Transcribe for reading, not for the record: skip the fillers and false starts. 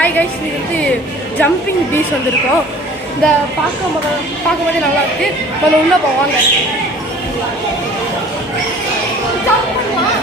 Hi guys, இது வந்து jumping beach வந்திருக்கோம். இந்த பார்க்கும்போதே நல்லா இருக்கு. அதில் உள்ளே போவாங்க. ஜம்ப் பண்ணலாம்.